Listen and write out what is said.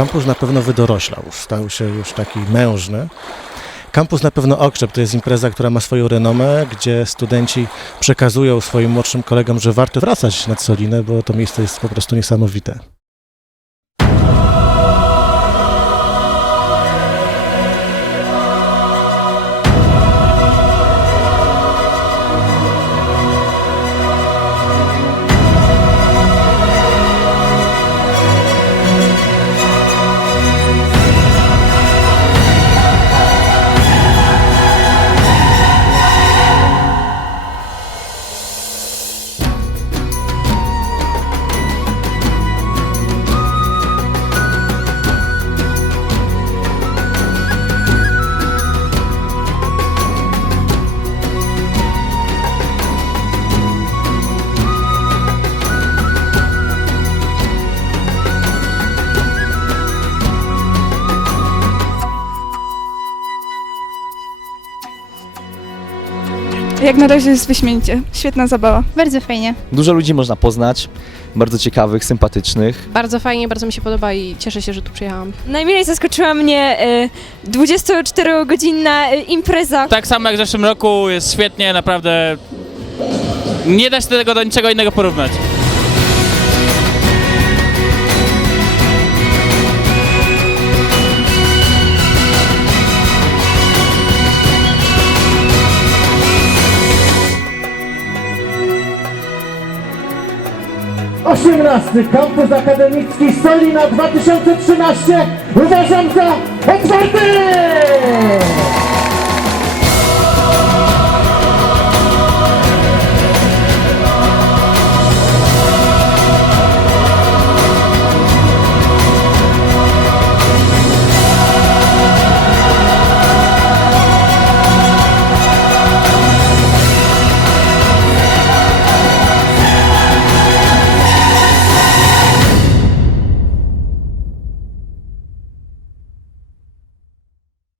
Kampus na pewno wydoroślał, stał się już taki mężny. Kampus na pewno Okrzep to jest impreza, która ma swoją renomę, gdzie studenci przekazują swoim młodszym kolegom, że warto wracać nad Solinę, bo to miejsce jest po prostu niesamowite. Jak na razie jest wyśmienicie. Świetna zabawa. Bardzo fajnie. Dużo ludzi można poznać, bardzo ciekawych, sympatycznych. Bardzo fajnie, bardzo mi się podoba i cieszę się, że tu przyjechałam. Najmilej zaskoczyła mnie y, 24-godzinna y, impreza. Tak samo jak w zeszłym roku, jest świetnie, naprawdę nie da się tego do niczego innego porównać. Osiemnasty Kampus Akademicki Solina 2013 uważam za otwarty!